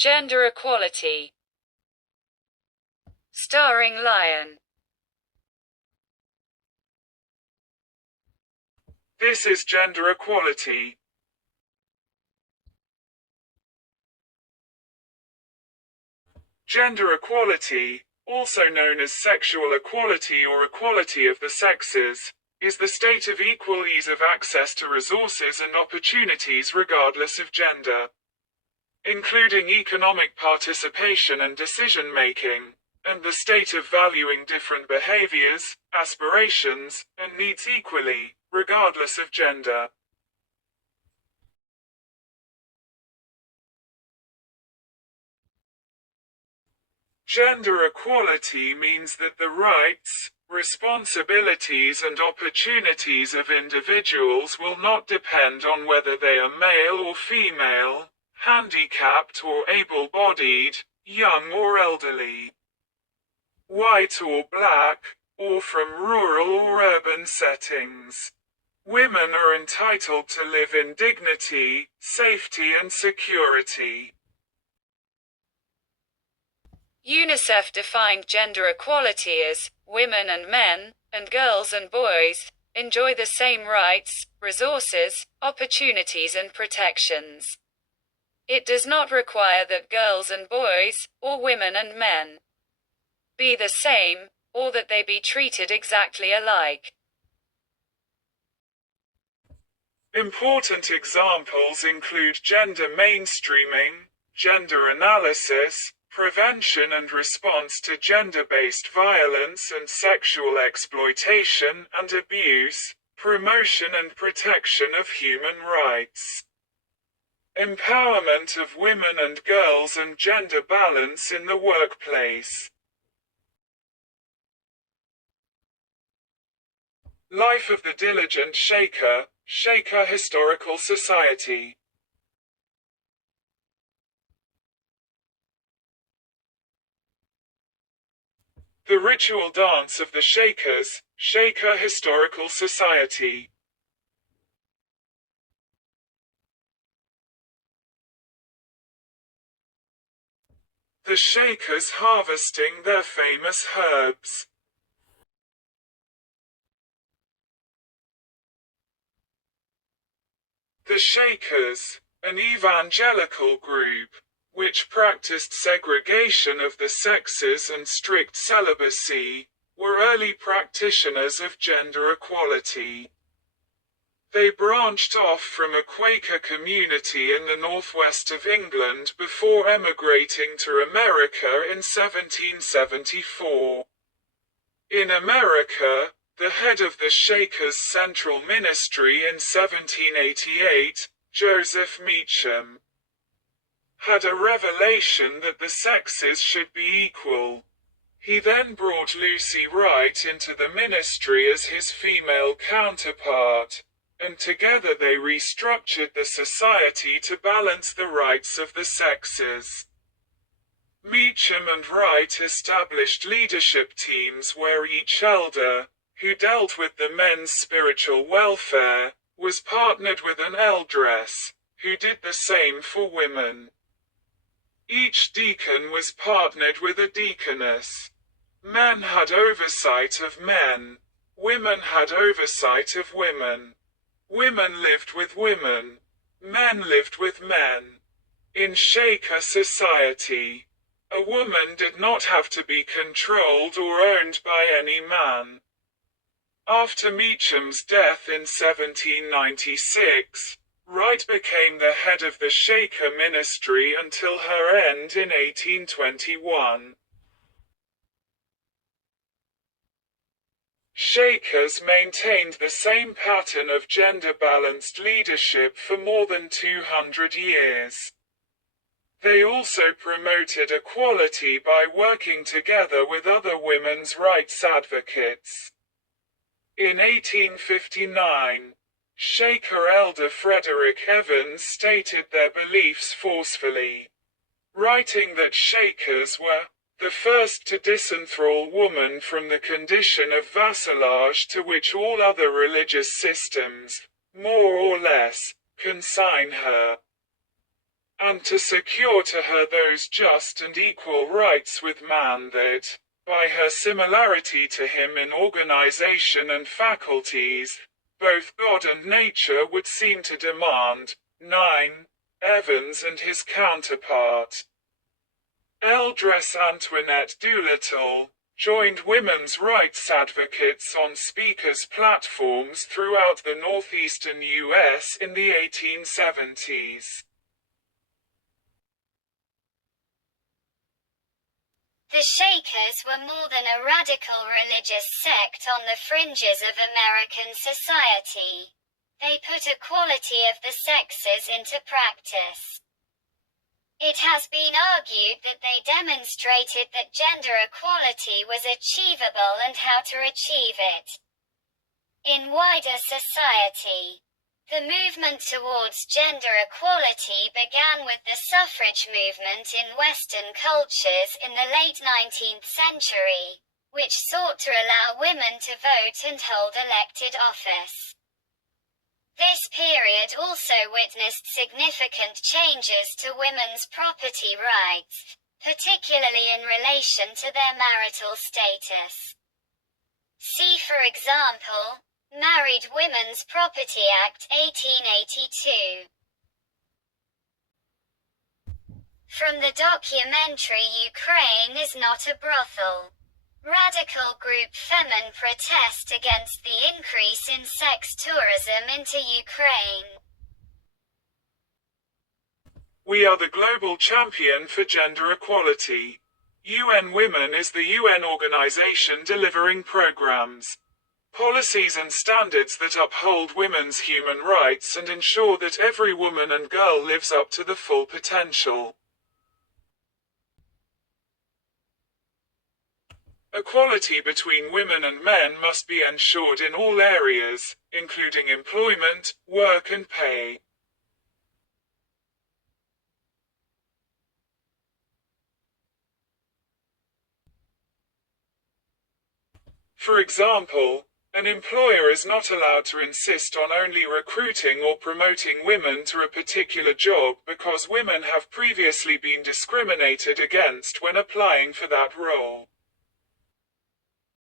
Gender equality. Starring Lion. This is gender equality. Gender equality, also known as sexual equality or equality of the sexes, is the state of equal ease of access to resources and opportunities regardless of gender, including economic participation and decision-making, and the state of valuing different behaviors, aspirations, and needs equally, regardless of gender. Gender equality means that the rights, responsibilities and opportunities of individuals will not depend on whether they are male or female, handicapped or able-bodied, young or elderly, white or black, or from rural or urban settings. Women are entitled to live in dignity, safety and security. UNICEF defined gender equality as, women and men, and girls and boys, enjoy the same rights, resources, opportunities and protections. It does not require that girls and boys, or women and men, be the same, or that they be treated exactly alike. Important examples include gender mainstreaming, gender analysis, prevention and response to gender-based violence and sexual exploitation and abuse, promotion and protection of human rights, empowerment of women and girls and gender balance in the workplace. Life of the Diligent Shaker, Shaker Historical Society. The Ritual Dance of the Shakers, Shaker Historical Society. The Shakers harvesting their famous herbs. The Shakers, an evangelical group, which practiced segregation of the sexes and strict celibacy, were early practitioners of gender equality. They branched off from a Quaker community in the northwest of England before emigrating to America in 1774. In America, the head of the Shakers' Central Ministry in 1788, Joseph Meacham, had a revelation that the sexes should be equal. He then brought Lucy Wright into the ministry as his female counterpart, and together they restructured the society to balance the rights of the sexes. Meacham and Wright established leadership teams where each elder, who dealt with the men's spiritual welfare, was partnered with an eldress, who did the same for women. Each deacon was partnered with a deaconess. Men had oversight of men. Women had oversight of women. Women lived with women. Men lived with men. In Shaker society, a woman did not have to be controlled or owned by any man. After Meacham's death in 1796, Wright became the head of the Shaker ministry until her end in 1821. Shakers maintained the same pattern of gender-balanced leadership for more than 200 years. They also promoted equality by working together with other women's rights advocates. In 1859, Shaker elder Frederick Evans stated their beliefs forcefully, writing that Shakers were the first to disenthrall woman from the condition of vassalage to which all other religious systems, more or less, consign her. and to secure to her those just and equal rights with man that, by her similarity to him in organization and faculties, both God and nature would seem to demand. 9. Evans and his counterpart, Eldress Antoinette Doolittle, joined women's rights advocates on speakers' platforms throughout the northeastern U.S. in the 1870s. The Shakers were more than a radical religious sect on the fringes of American society. They put equality of the sexes into practice. It has been argued that they demonstrated that gender equality was achievable and how to achieve it. In wider society, the movement towards gender equality began with the suffrage movement in Western cultures in the late 19th century, which sought to allow women to vote and hold elected office. This period also witnessed significant changes to women's property rights, particularly in relation to their marital status. See for example, Married Women's Property Act 1882. From the documentary Ukraine is Not a Brothel. Radical group Femen protest against the increase in sex tourism into Ukraine. We are the global champion for gender equality. UN Women is the UN organization delivering programs, policies and standards that uphold women's human rights and ensure that every woman and girl lives up to the full potential. Equality between women and men must be ensured in all areas, including employment, work and pay. For example, an employer is not allowed to insist on only recruiting or promoting women to a particular job because women have previously been discriminated against when applying for that role.